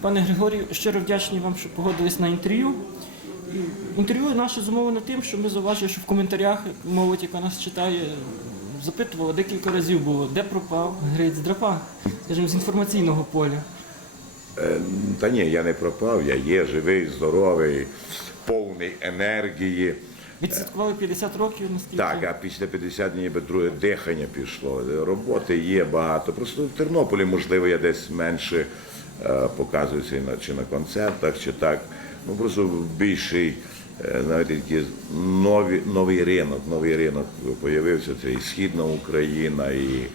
Пане Григорію, щиро вдячні вам, що погодились на інтерв'ю. Інтерв'ю наше зумовлено тим, що ми зауважили, що в коментарях молодь, яка нас читає, запитувала декілька разів було, де пропав Гриць Драпак, скажімо, з інформаційного поля. Е, Та ні, я не пропав, я є живий, здоровий, повний енергії. Відсвяткували 50 років, наскільки Так, а після 50 ніби друге дихання пішло. Роботи є багато. Просто в Тернополі, можливо, я десь менше е, показуюся чи на концертах, чи так. Ну просто більший, е, навіть такі нові, новий ринок, новий ринок появився. Це і Східна Україна, і,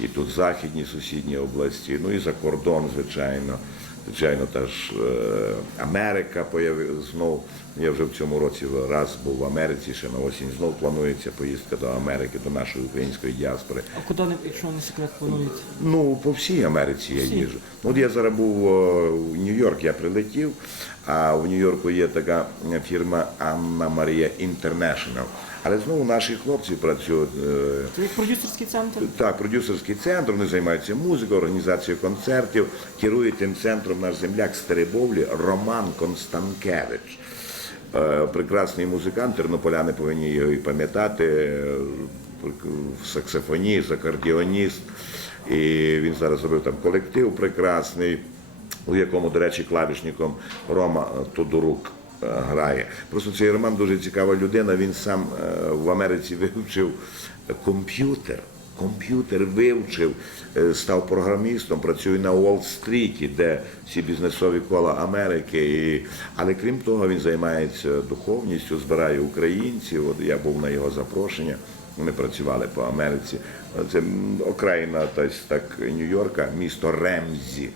і тут західні сусідні області, ну і за кордон, звичайно. Звичайно, та ж е, Америка появи знов. Я вже в цьому році раз був в Америці, ще на осінь знов планується поїздка до Америки, до нашої української діаспори. А куди, не- якщо не секрет, плануєте? Ну, по всій Америці я Всі. їжджу. Ну, От я зараз був о, в Нью-Йорк, я прилетів, а в Нью-Йорку є така фірма Анна Марія Інтернешнл. Але знову наші хлопці працюють. е, Це як продюсерський центр? так, продюсерський центр, вони займаються музикою, організацією концертів. Керує тим центром наш земляк з Теребовлі Роман Констанкевич. Е, Прекрасний музикант, тернополяни повинні його і пам'ятати. е, Саксофоніст, акордіоніст. І він зараз зробив там колектив прекрасний, у якому, до речі, клавішником Рома Тодорук грає. Просто цей Роман дуже цікава людина. Він сам е, в Америці вивчив комп'ютер. Комп'ютер вивчив, е, став програмістом, працює на Уолл-стріті, де всі бізнесові кола Америки. І... Але крім того, він займається духовністю, збирає українців. От я був на його запрошення. Вони працювали по Америці. Це окраїна тобто, так, Нью-Йорка, місто Ремзі.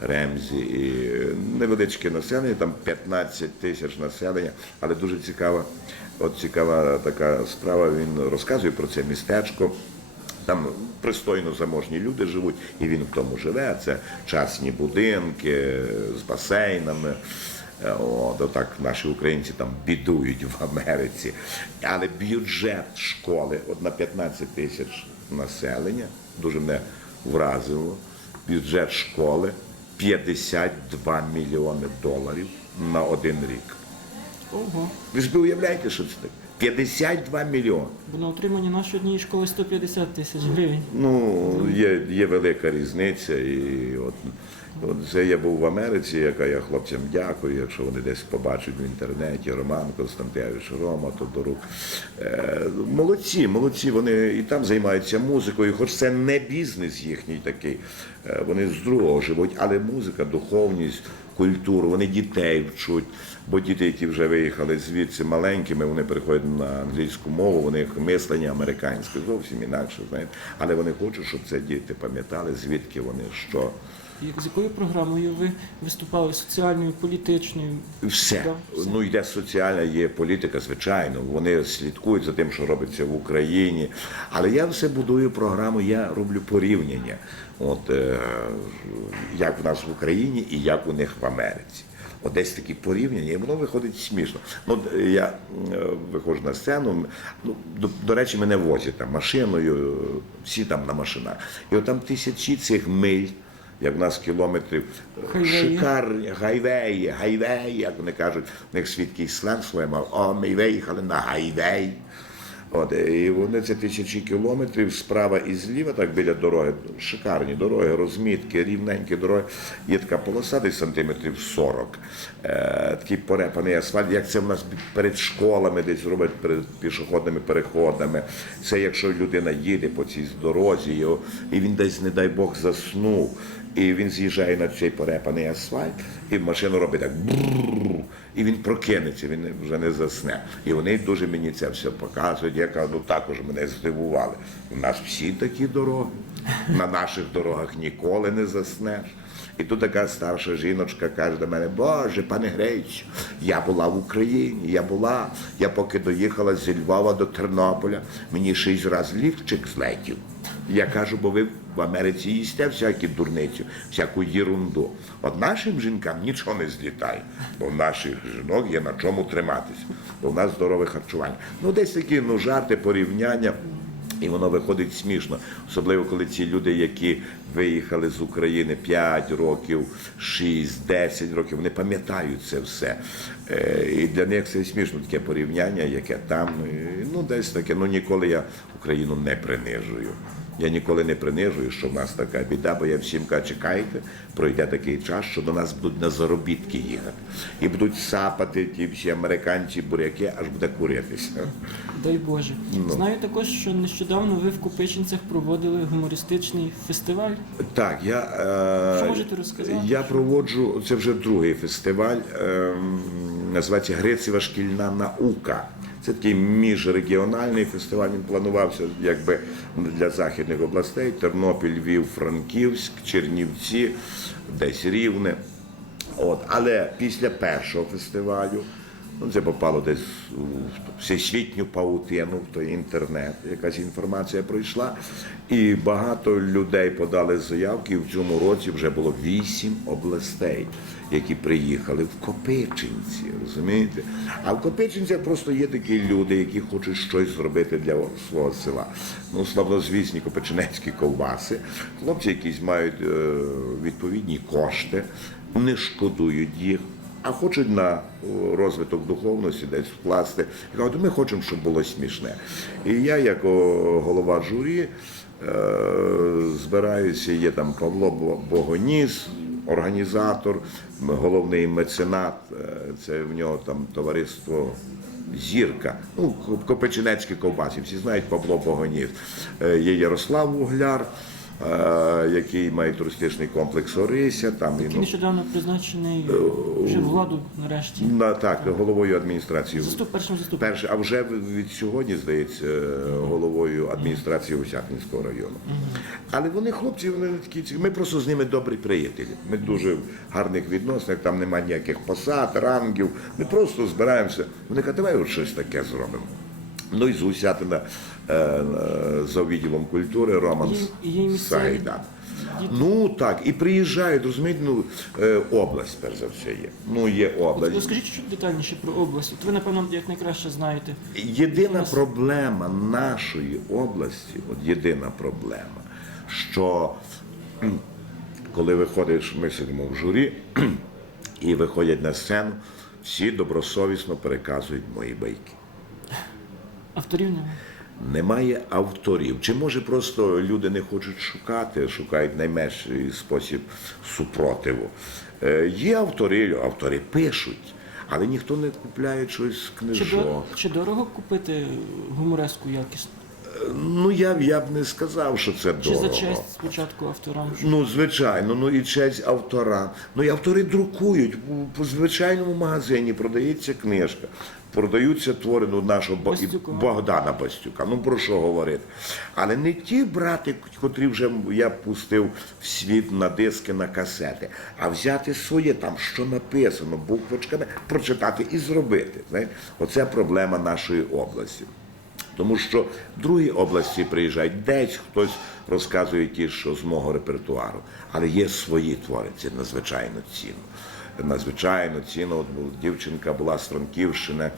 Ремзі. І невеличке населення, там 15 тисяч населення, але дуже цікава, от цікава така справа. Він розказує про це містечко. Там пристойно заможні люди живуть, і він в тому живе. Це частні будинки з басейнами. Е, От, отак наші українці там бідують в Америці. Але бюджет школи от на 15 тисяч населення дуже мене вразило. Бюджет школи 52 мільйони доларів на один рік. Ого. Ви ж ви уявляєте, що це таке? 52 мільйони. Бо на утримання нашої однієї школи 150 тисяч гривень. Ну, є, є велика різниця. І от, от це я був в Америці, яка я хлопцям дякую, якщо вони десь побачать в інтернеті Роман Константевич, Рома Тодорук. Е, молодці, молодці, вони і там займаються музикою, хоч це не бізнес їхній такий. Е, вони з другого живуть, але музика, духовність, культуру, вони дітей вчуть. Бо діти, які вже виїхали звідси маленькими, вони переходять на англійську мову, вони їх мислення американське, зовсім інакше, знаєте. Але вони хочуть, щоб це діти пам'ятали, звідки вони що. З якою програмою ви виступали? Соціальною, політичною? Все. Да, все. Ну йде соціальна, є політика, звичайно. Вони слідкують за тим, що робиться в Україні. Але я все будую програму, я роблю порівняння. От е, як в нас в Україні і як у них в Америці. От десь такі порівняння, і воно виходить смішно. Ну, я е, виходжу на сцену, ну, до, до речі, мене возять там машиною, всі там на машинах. І от там тисячі цих миль, як в нас кілометрів, шикарні гайвеї, гайвеї, як вони кажуть, в них свідкий сленг своє мав, о, ми виїхали на гайвей. От, і вони це тисячі кілометрів справа і зліва, так біля дороги, шикарні дороги, розмітки, рівненькі дороги. Є така полоса десь сантиметрів 40. Е, такий порепаний асфальт, як це в нас перед школами десь роблять перед пішохідними переходами. Це якщо людина їде по цій дорозі, і він десь, не дай Бог, заснув. І він з'їжджає на цей порепаний асфальт, і машину робить так. І він прокинеться, він вже не засне. І вони дуже мені це все показують. Я кажу, ну також мене здивували. У нас всі такі дороги. На наших дорогах ніколи не заснеш. І тут така старша жіночка каже до мене, Боже, пане Грейч, я була в Україні, я була, я поки доїхала зі Львова до Тернополя, мені шість разів ліфчик злетів. Я кажу, бо ви в Америці їсте всякі дурниці, всяку єрунду. От нашим жінкам нічого не злітає, бо в наших жінок є на чому триматися, бо в нас здорове харчування. Ну, десь такі ну, жарти, порівняння. І воно виходить смішно, особливо коли ці люди, які виїхали з України 5 років, 6, 10 років, вони пам'ятають це все. Е, І для них це смішно таке порівняння, яке там, ну десь таке, ну ніколи я Україну не принижую. Я ніколи не принижую, що в нас така біда, бо я всім кажу, чекайте, пройде такий час, що до нас будуть на заробітки їхати. І будуть сапати ті всі американці буряки, аж буде куритися. Дай Боже. Ну. Знаю також, що нещодавно ви в Копичинцях проводили гумористичний фестиваль. Так, я, е, Що можете розказати? я проводжу, це вже другий фестиваль, е, називається Грецева шкільна наука. Це такий міжрегіональний фестиваль. Він планувався якби для західних областей: Тернопіль, Львів, Франківськ, Чернівці, десь Рівне. От, але після першого фестивалю ну, це попало десь у всесвітню паутину, в той інтернет, якась інформація пройшла. І багато людей подали заявки. В цьому році вже було вісім областей, які приїхали в Копичинці, розумієте? А в Копичинцях просто є такі люди, які хочуть щось зробити для свого села. Ну, славнозвісні копичинецькі ковбаси. Хлопці якісь мають е, відповідні кошти, не шкодують їх. А хочуть на розвиток духовності десь вкласти. І кажуть, ми хочемо, щоб було смішне. І я, як голова журі, е, збираюся, є там Павло Богоніс, організатор, головний меценат, е, це в нього там товариство. Зірка, ну, Коп- Копичинецькі ковбаси, всі знають Павло Погонів. Е, Є Ярослав Вугляр, е, який має туристичний комплекс Орися. Там і, ну, нещодавно призначений вже владу нарешті. на, так, головою адміністрації. Заступ першим заступником. Перше, а вже від сьогодні, здається, головою адміністрації Осятинського району. Але вони, хлопці, вони не такі. Ми просто з ними добрі приятелі. Ми дуже в гарних відносинах, там немає ніяких посад, рангів. Ми просто збираємося. Вони кажуть, давай от щось таке зробимо. Ну і з Усятина е, е, за відділом культури Роман Сайда. Ну так, і приїжджають, розумієте, ну, е, область, перш за все, є. Ну, є область. Розкажіть чуть детальніше про область. От ви, напевно, як найкраще знаєте. Єдина проблема нашої області, от єдина проблема, що коли виходиш, ми сидимо в журі і виходять на сцену, всі добросовісно переказують мої байки. Авторів немає. Немає авторів. Чи може просто люди не хочуть шукати, шукають найменший спосіб супротиву. Е, є автори, автори пишуть, але ніхто не купляє щось з Чи, книжок. чи дорого купити гумореску якісну? Ну я б я б не сказав, що це Чи дорого. за честь спочатку авторам? Ну, звичайно, ну і честь автора. Ну і автори друкують. У- По звичайному магазині продається книжка, продаються твори ну, нашого Бастюка. Богдана Бастюка. Ну про що говорити? Але не ті брати, котрі вже я пустив в світ на диски, на касети, а взяти своє там, що написано, буквочками, прочитати і зробити. Знаєте? Оце проблема нашої області. Тому що в другі області приїжджають, десь хтось розказує ті, що з мого репертуару, але є свої твори, це надзвичайно цінно. Надзвичайно ціно От була дівчинка була з Франківщини,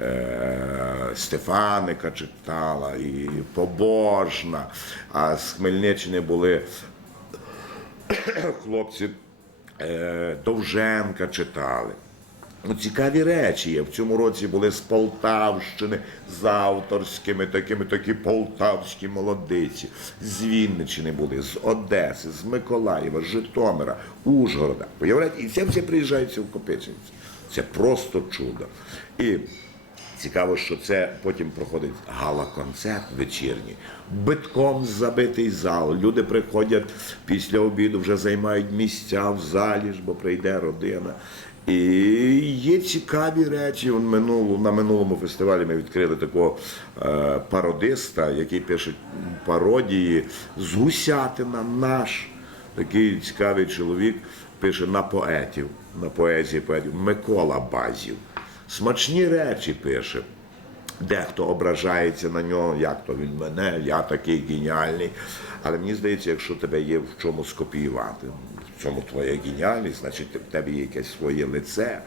е- Стефаника читала, і Побожна, а з Хмельниччини були хлопці е, Довженка читали. Ну, цікаві речі є. В цьому році були з Полтавщини з авторськими, такими такі полтавські молодиці. З Вінниччини були, з Одеси, з Миколаєва, з Житомира, Ужгорода. Уявляєте? І це все приїжджається в Копичинці. Це просто чудо. І Цікаво, що це потім проходить гала-концерт вечірній. Битком забитий зал. Люди приходять після обіду, вже займають місця в залі, ж, бо прийде родина. І є цікаві речі. На минулому фестивалі ми відкрили такого е, пародиста, який пише пародії з Гусятина, наш такий цікавий чоловік, пише на поетів, на поезії поетів Микола Базів. Смачні речі пише. Дехто ображається на нього, як то він мене, я такий геніальний. Але мені здається, якщо тебе є в чому скопіювати, в цьому твоя геніальність, значить в тебе є якесь своє лице.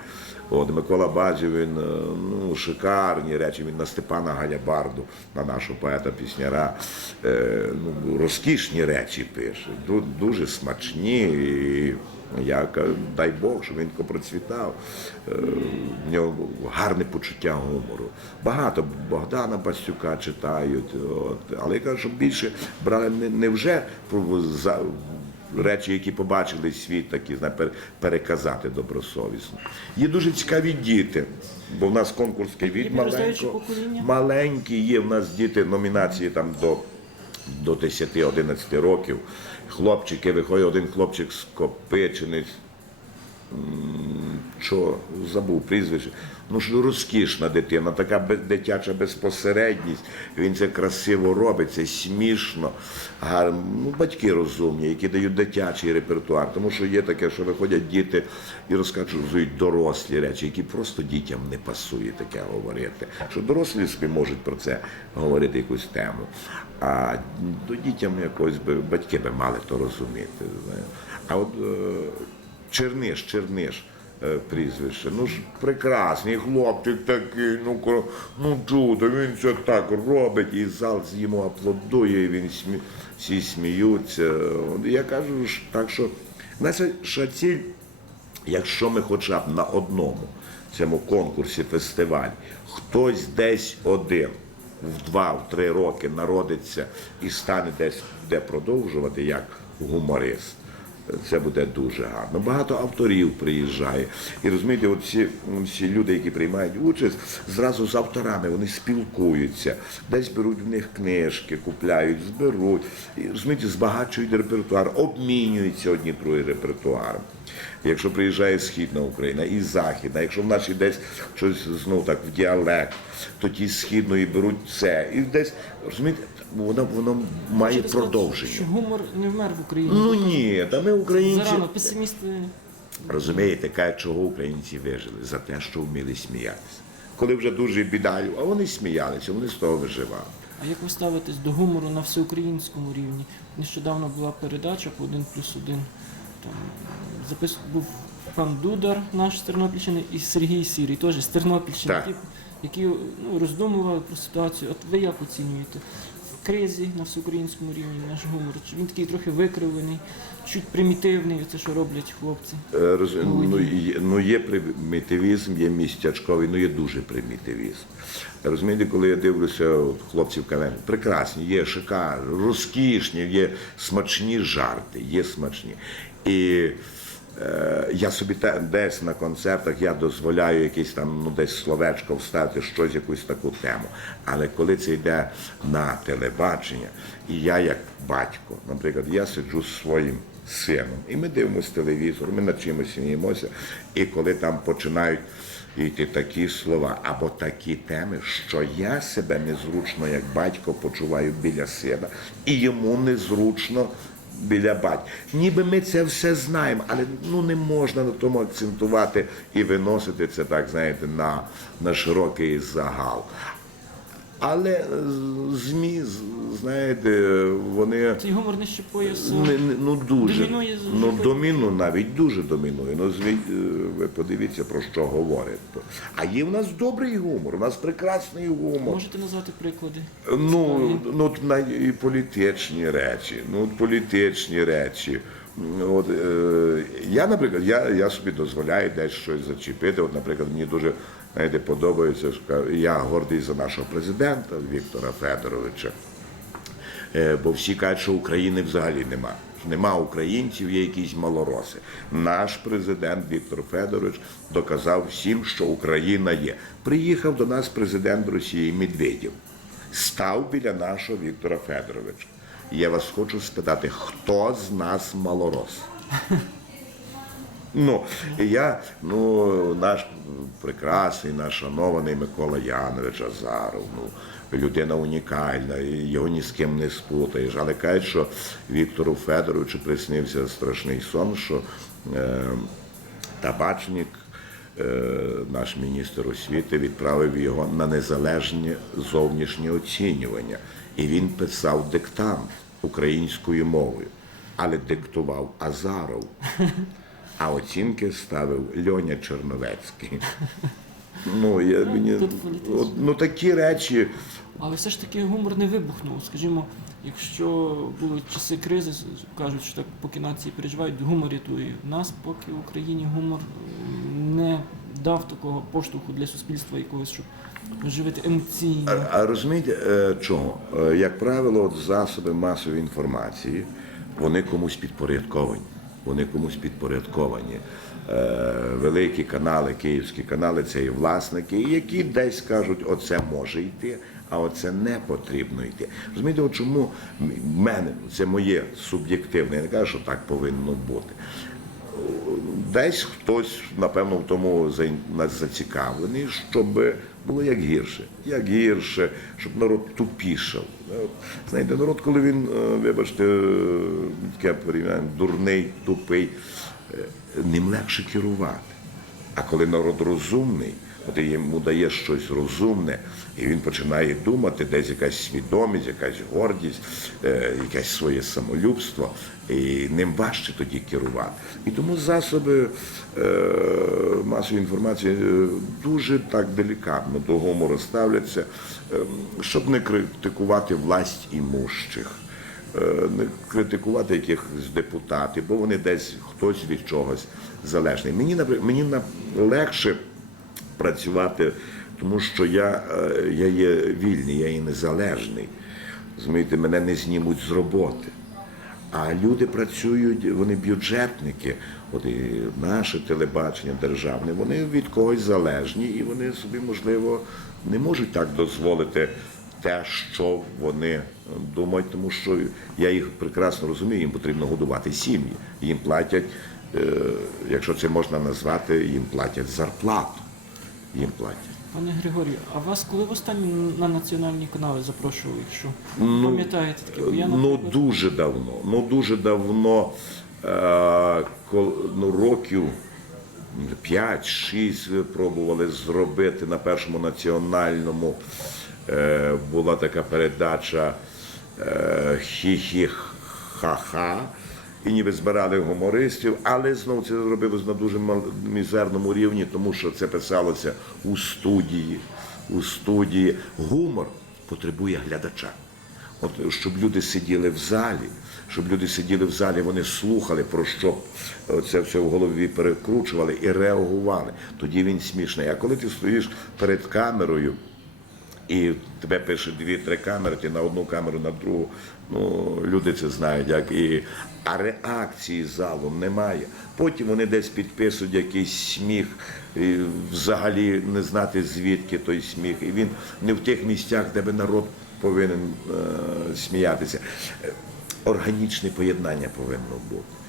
От Микола Баджів, він е, ну, шикарні речі. Він на Степана Галябарду, на нашого поета-пісняра, е, ну, розкішні речі пише, дуже смачні. І я дай Бог, щоб він процвітав. Е, В нього гарне почуття гумору. Багато Богдана Бастюка читають, от. але я кажу, щоб більше брали не, не вже за, речі, які побачили світ, такі знає, переказати добросовісно. Є дуже цікаві діти, бо в нас конкурс від маленько, Маленькі є в нас діти, номінації там до, до 10-11 років. Хлопчики, виходить один хлопчик з Копичинець, що забув прізвище. Ну ж розкішна дитина, така дитяча безпосередність. Він це красиво робить, це смішно. Гарно. Ну, батьки розумні, які дають дитячий репертуар. Тому що є таке, що виходять діти і розказують дорослі речі, які просто дітям не пасує таке говорити. Що дорослі собі можуть про це говорити якусь тему. А до дітям якось би батьки би мали то розуміти. А от е, Черниш, Черниш е, прізвище. Ну ж прекрасний хлопчик такий, ну ну чудо, він це так робить, і зал йому аплодує, і він смі... всі сміються. Я кажу так, що наша ціль, якщо ми хоча б на одному цьому конкурсі фестиваль, хтось десь один в два, в роки народиться і стане десь де продовжувати як гуморист. Це буде дуже гарно. Багато авторів приїжджає. І розумієте, от всі, всі люди, які приймають участь, зразу з авторами вони спілкуються, десь беруть в них книжки, купляють, зберуть, і, розумієте, збагачують репертуар, обмінюються одні другий репертуаром. Якщо приїжджає Східна Україна і Західна, якщо в нашій десь щось знов так в діалект, то ті східної беруть це. І десь, розумієте, воно, воно має сказати, продовження. Що гумор не вмер в Україні. Ну ні, та ми українці. Зарано песимісти. Розумієте, кажуть, чого українці вижили? За те, що вміли сміятися. Коли вже дуже біда, а вони сміялися, вони з того виживали. А як ви ставитесь до гумору на всеукраїнському рівні? Нещодавно була передача по 1 плюс 1. Там запис був пан Дудар, наш з Тернопільщини, і Сергій Сірий, теж з Тернопільщини, Так. які, які ну, роздумували про ситуацію. От ви як оцінюєте? Кризі на всеукраїнському рівні наш гумор? Він такий трохи викривлений, чуть примітивний, оце що роблять хлопці? Е, роз- Ну, є- ну є примітивізм, є містячковий, ну є дуже примітивізм. Розумієте, коли я дивлюся от, хлопців КВН, прекрасні, є шикарні, розкішні, є смачні жарти, є смачні. І я собі десь на концертах я дозволяю якесь там ну, десь словечко вставити, щось, якусь таку тему. Але коли це йде на телебачення, і я як батько, наприклад, я сиджу з своїм сином, і ми дивимося телевізор, ми над чимось сміємося, і коли там починають йти такі слова або такі теми, що я себе незручно як батько почуваю біля сина, і йому незручно біля бать. Ніби ми це все знаємо, але ну не можна на тому акцентувати і виносити це так, знаєте, на, на широкий загал. Але е, ЗМІ, знаєте, вони Цей гумор нижче поясу. не, не- ну дуже Домінує завжди. ну доміну навіть дуже домінує. Ну зві- е, ви подивіться про що говорять. А є в нас добрий гумор, у нас прекрасний гумор. Можете назвати приклади? Ну, ну от на і політичні речі, ну от політичні речі. От, е, я, наприклад, я, я собі дозволяю десь щось зачепити. От, наприклад, мені дуже знаєте, подобається, що я гордий за нашого президента Віктора Федоровича. Е, бо всі кажуть, що України взагалі нема. Нема українців, є якісь малороси. Наш президент Віктор Федорович доказав всім, що Україна є. Приїхав до нас президент Росії Медведєв, став біля нашого Віктора Федоровича. Я вас хочу спитати, хто з нас малорос? Ну, і я, ну, наш прекрасний, наш шанований Микола Янович Азаров, ну, людина унікальна, його ні з ким не спутаєш. Але кажуть, що Віктору Федоровичу приснився страшний сон, що е, табачник, е, наш міністр освіти, відправив його на незалежне зовнішнє оцінювання. І він писав диктант українською мовою. але диктував Азаров, а оцінки ставив Льоня Черновецький. Ну, я, мені, от, ну такі речі. Але все ж таки гумор не вибухнув. Скажімо, якщо були часи кризи, кажуть, що так поки нації переживають, гумор рятує. В нас поки в Україні гумор не дав такого поштовху для суспільства якогось, щоб живити емоційно. А, а розумієте, е, чого? Е, Як правило, от засоби масової інформації, вони комусь підпорядковані. Вони комусь підпорядковані. Е, Великі канали, київські канали це і власники, які десь кажуть, оце може йти, а оце не потрібно йти. Розумієте, чому в мене це моє суб'єктивне, я не кажу, що так повинно бути. Десь хтось, напевно, в тому зацікавлений, щоб було як гірше. Як гірше, щоб народ тупішав. Знаєте, народ, коли він, е, вибачте, е, таке порівняння, дурний, тупий, е, ним легше керувати. А коли народ розумний, ти йому даєш щось розумне, і він починає думати, десь якась свідомість, якась гордість, е, якесь своє самолюбство, і ним важче тоді керувати. І тому засоби е, масової інформації е, дуже так делікатно до гумору ставляться, щоб не критикувати власть імущих. Не критикувати якихось депутатів, бо вони десь хтось від чогось залежний. Мені мені легше працювати, тому що я, е, я є вільний, я є незалежний. Розумієте, мене не знімуть з роботи. А люди працюють, вони бюджетники, от і наше телебачення державне, вони від когось залежні, і вони собі, можливо, не можуть так дозволити те, що вони думають, тому що я їх прекрасно розумію, їм потрібно годувати сім'ї. Їм платять, е, якщо це можна назвати, їм платять зарплату. Їм платять. Пане Григорію, а вас коли востаннє на національні канали запрошували, якщо пам'ятаєте таке? Бо я, Ну дуже давно. Ну дуже давно, е, ну, років 5-6 пробували зробити на першому національному. Е, була така передача е, хі-хі-ха-ха. І ніби збирали гумористів, але знову це робилось на дуже мізерному рівні, тому що це писалося у студії. У студії гумор потребує глядача. От щоб люди сиділи в залі, щоб люди сиділи в залі, вони слухали про що е, це все в голові перекручували і реагували. Тоді він смішний. А коли ти стоїш перед камерою і тебе пише дві-три камери, ти на одну камеру, на другу, ну люди це знають, як і а реакції залу немає. Потім вони десь підписують якийсь сміх, і взагалі не знати звідки той сміх. І він не в тих місцях, де би народ повинен е, сміятися. Е, Органічне поєднання повинно бути.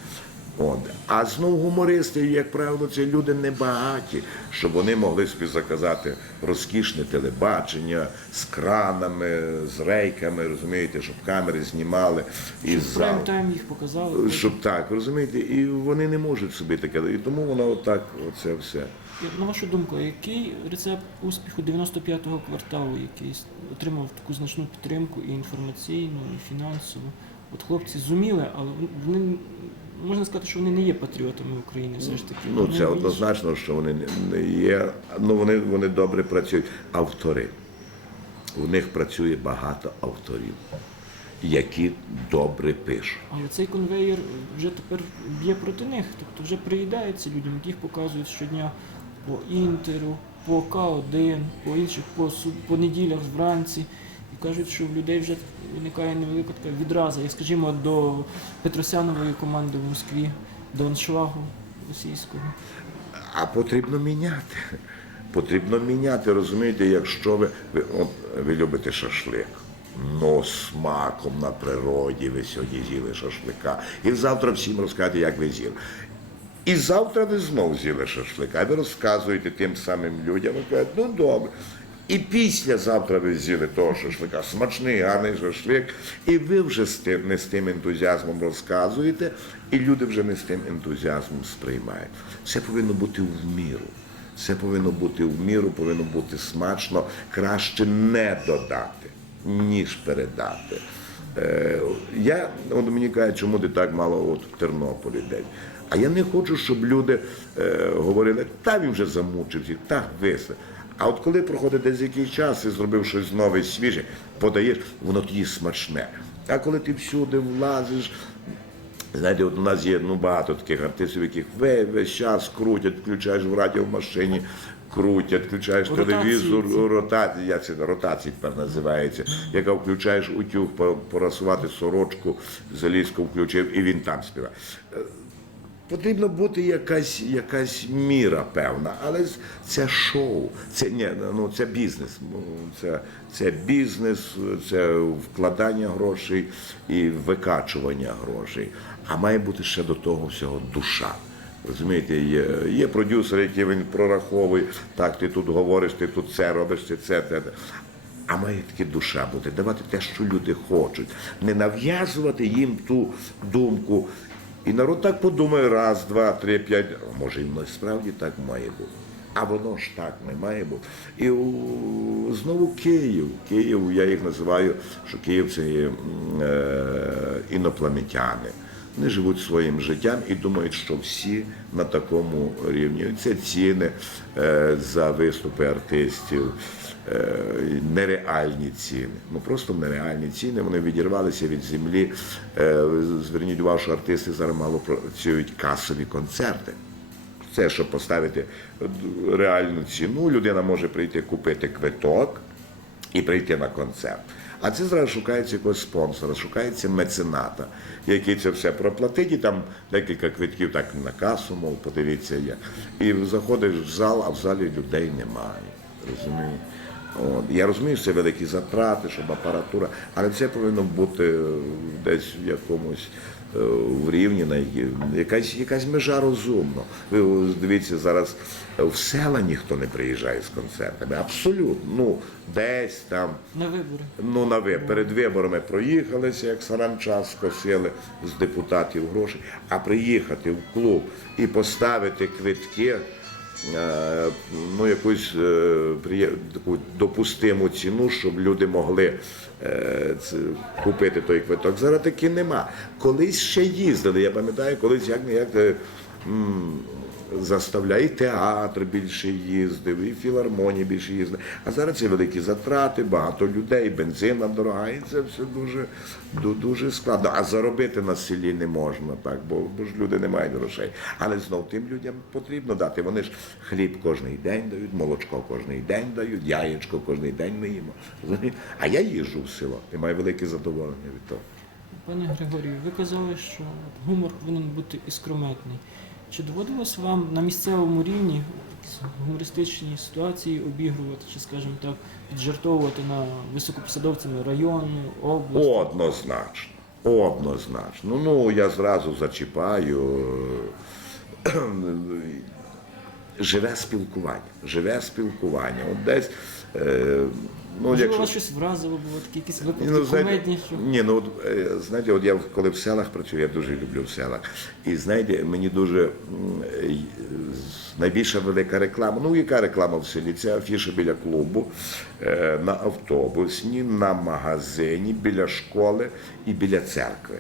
От. А знову гумористи, як правило, це люди небагаті, щоб вони могли собі заказати розкішне телебачення з кранами, з рейками, розумієте, щоб камери знімали залу. прайм-тайм їх показали. Щоб так, розумієте, і вони не можуть собі таке. І тому воно отак, оце все. На вашу думку, який рецепт успіху 95-го кварталу, який отримав таку значну підтримку і інформаційну, і фінансову? От хлопці зуміли, але вони можна сказати, що вони не є патріотами України, все ж таки. Ну, це однозначно, що вони не- є. Ну, вони, вони добре працюють. Автори. У них працює багато авторів, які добре пишуть. Але цей конвейер вже тепер б'є проти них, тобто вже приїдається людям, їх показують щодня по інтеру, по К1, по інших, по, по неділях вранці. Кажуть, що в людей вже виникає невелика така відраза, як скажімо, до Петросянової команди в Москві, до аншлагу російського. А потрібно міняти. Потрібно міняти, розумієте, якщо ви, ви, от, ви любите шашлик. Ну, смаком на природі ви сьогодні з'їли шашлика. І завтра всім розкажете, як ви з'їли. І завтра ви знову з'їли шашлика. Ви розказуєте тим самим людям, і кажуть, ну добре. І післязавтра ви з'їли того шашлика, смачний, гарний шашлик, і ви вже не з тим ентузіазмом розказуєте, і люди вже не з тим ентузіазмом сприймають. Все повинно бути в міру. Все повинно бути в міру, повинно бути смачно, краще не додати, ніж передати. Е, я, от мені кажуть, чому ти так мало от в Тернополі десь. А я не хочу, щоб люди е, говорили, та він вже замучився, та висе. А от коли проходить десь якийсь час і зробив щось нове, свіже, подаєш, воно тоді смачне. А коли ти всюди влазиш, Знаєте, от у нас є ну, багато таких артистів, яких весь, весь час крутять, включаєш в радіо в машині, крутять, включаєш Ротації телевізор, ці. ротація, як це ротація тепер називається, яка включаєш утюг, порасувати сорочку, залізку включив, і він там співає. Потрібно бути якась, якась міра певна, але це шоу, це ні, ну це бізнес. Це, це бізнес, це вкладання грошей і викачування грошей. А має бути ще до того всього душа. Розумієте, є, є продюсер, який він прораховує, так, ти тут говориш, ти тут це робиш, ти це, те. А має таки душа бути, давати те, що люди хочуть, не нав'язувати їм ту думку. І народ так подумає раз, два, три, п'ять. Може, і насправді так має бути. А воно ж так не має бути. І знову Київ. Київ, я їх називаю, що Київ це є е, інопланетяни. Вони живуть своїм життям і думають, що всі на такому рівні. Це ціни е, за виступи артистів, е, нереальні ціни. Ну просто нереальні ціни. Вони відірвалися від землі. Е, Зверніть увагу, що артисти зараз мало працюють касові концерти. Це щоб поставити реальну ціну, людина може прийти купити квиток і прийти на концерт. А це зараз шукається якогось спонсора, шукається мецената, який це все проплатить, і там декілька квитків так на касу, мов, подивіться я. І заходиш в зал, а в залі людей немає. Розумієш? Я розумію, що це великі затрати, щоб апаратура, але це повинно бути десь в якомусь е, в рівні, на якась, якась межа розумно. Ви дивіться, зараз в села ніхто не приїжджає з концертами. Абсолютно. Ну, десь там. На вибори. Ну, на ви перед виборами проїхалися, як саранча скосили з депутатів гроші, а приїхати в клуб і поставити квитки, ну, якусь е, таку допустиму ціну, щоб люди могли е, купити той квиток. Зараз таки нема. Колись ще їздили, я пам'ятаю, колись як не як. Заставляє і театр більше їздив, і філармонії більше їздив. А зараз це великі затрати, багато людей, бензина дорога, і це все дуже, дуже складно. А заробити на селі не можна, так, бо, бо ж люди не мають грошей. Але знов тим людям потрібно дати. Вони ж хліб кожен день дають, молочко кожен день дають, яєчко кожен день ми їмо. А я їжджу в село і маю велике задоволення від того. Пане Григорію, ви казали, що гумор повинен бути іскрометний. Чи доводилось вам на місцевому рівні гумористичні ситуації обігрувати, чи, скажімо так, піджартовувати на високопосадовцями району, області? Однозначно. Однозначно. Ну, я зразу зачіпаю. Живе спілкування. Живе спілкування. От десь. Е, ну, Можливо, якщо... вас щось вразило було, такі якісь випадки Ну, знаєте, комедні, що ні, ну от е, знаєте, от я коли в селах працюю, я дуже люблю в селах. І знаєте, мені дуже е, найбільша велика реклама. Ну, яка реклама в селі? Це афіша біля клубу, е, на автобусні, на магазині, біля школи і біля церкви.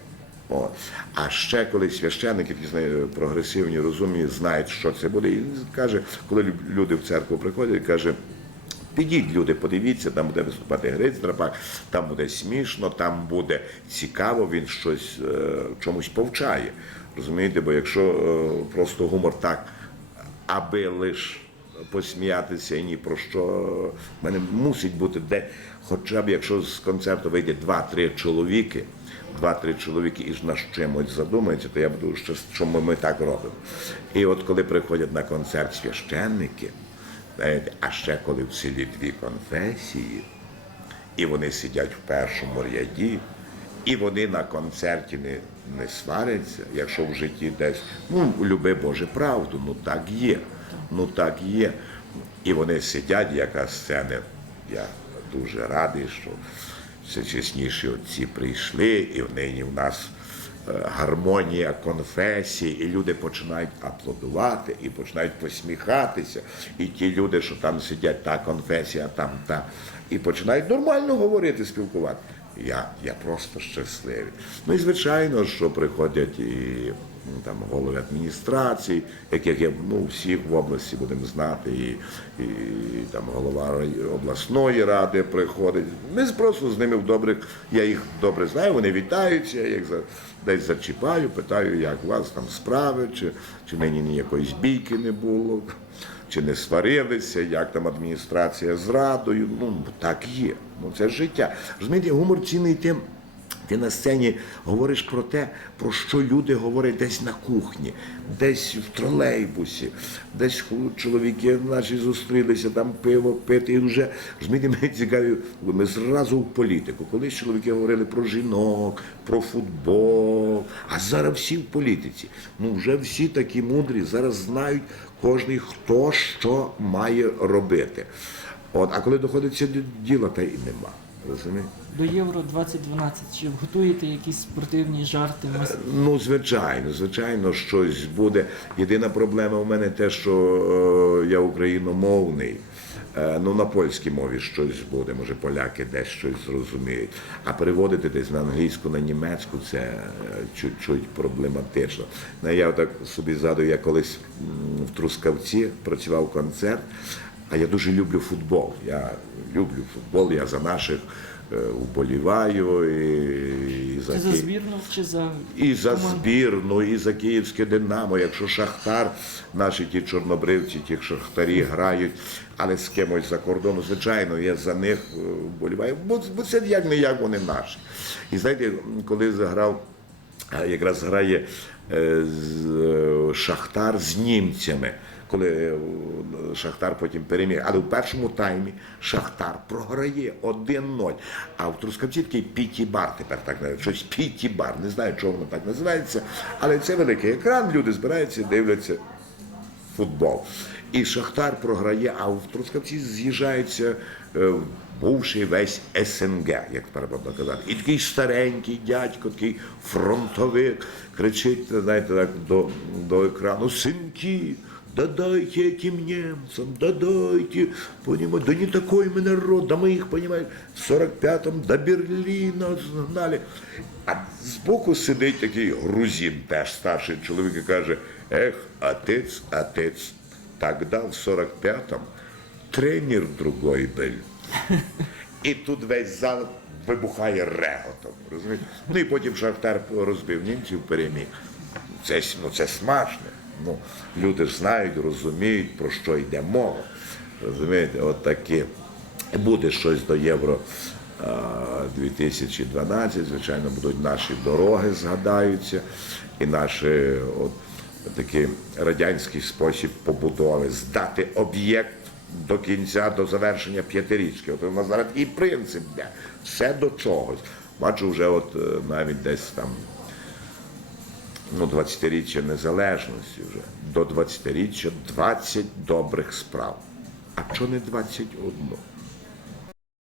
От. А ще коли священники, які знає, прогресивні, розумні, знають, що це буде, і каже, коли люди в церкву приходять, каже. Підіть, люди, подивіться, там буде виступати Гриць Драпак, там буде смішно, там буде цікаво, він щось е, чомусь повчає. Розумієте, бо якщо е, просто гумор так, аби лиш посміятися і ні про що, в мене мусить бути де, хоча б якщо з концерту вийде два-три чоловіки, два-три чоловіки і ж над чимось задумаються, то я буду що, ми так робимо. І от коли приходять на концерт священники, Знаєте, а ще коли в селі дві конфесії, і вони сидять в першому ряді, і вони на концерті не, не сваряться, якщо в житті десь, ну, люби Боже правду, ну так є, ну так є. І вони сидять, яка сцена, я дуже радий, що все чесніші отці прийшли, і в нині в нас гармонія конфесії, і люди починають аплодувати і починають посміхатися. І ті люди, що там сидять, та конфесія, там та, і починають нормально говорити, спілкувати. Я, я просто щасливий. Ну і звичайно, що приходять і там голови адміністрації, яких я ну, всіх в області будемо знати, і, і там голова обласної ради приходить. Ми просто з ними в добрих, я їх добре знаю, вони вітаються, я їх за, десь зачіпаю, питаю, як у вас там справи, чи, чи нині ніякої бійки не було чи не сварилися, як там адміністрація з радою. Ну так є. Ну це життя. Розумієте, гумор цінний тим. Ти на сцені говориш про те, про що люди говорять десь на кухні, десь в тролейбусі, десь чоловіки наші зустрілися, там пиво пити. І вже розумієте, ми цікаві, ми зразу в політику. Колись чоловіки говорили про жінок, про футбол, а зараз всі в політиці. Ну вже всі такі мудрі, зараз знають кожний, хто що має робити. От, а коли доходиться до діла, та й нема. Розумієте? До Євро 2012. Чи готуєте якісь спортивні жарти? Ну, звичайно, звичайно, щось буде. Єдина проблема у мене те, що е, я україномовний. Е, Ну, на польській мові щось буде, може поляки десь щось зрозуміють. А переводити десь на англійську, на німецьку це е, чуть-чуть проблематично. Ну, Я так собі згадую, я колись в Трускавці працював концерт, а я дуже люблю футбол. Я люблю футбол, я за наших е, вболіваю і, і за за збірну чи за і за збірну, і за київське Динамо. Якщо Шахтар, наші ті чорнобривці, ті шахтарі грають, але з кимось за кордону, звичайно, я за них е, вболіваю, бо, бо це як не як вони наші. І знаєте, коли заграв, якраз грає е, з, е, Шахтар з німцями. Коли е, Шахтар потім переміг. Але в першому таймі Шахтар програє 1-0. А в Трускавці такий піті-бар тепер так називають. Щось піті-бар. Не знаю, чого воно так називається. Але це великий екран, люди збираються, дивляться футбол. І Шахтар програє, а в Трускавці з'їжджається е, бувший весь СНГ, як тепер можна казати. І такий старенький дядько, такий фронтовик, кричить, знаєте, так до, до екрану Синки, да дайте этим немцам, да дайте, понимаете, да не такой мы народ, да мы их, понимаете, в 45-м до Берліна згнали. А збоку сидить такий грузин, теж старший чоловік, і каже, ех, отець, отець, тогда в 45-м тренер другой был. І тут весь зал вибухає реготом. Розумієте? Ну і потім Шахтар розбив німців, переміг. Це, с- ну, це смачне. Ну, люди ж знають, розуміють, про що йде мова. Розумієте, от такі. Буде щось до Євро 2012, звичайно, будуть наші дороги згадаються, і наші от, такий радянський спосіб побудови, здати об'єкт до кінця, до завершення п'ятирічки. От у нас зараз і принцип йде, все до чогось. Бачу, вже от е, навіть десь там ну, 20-річчя незалежності вже, до 20-річчя 20 добрих справ. А чого не 21?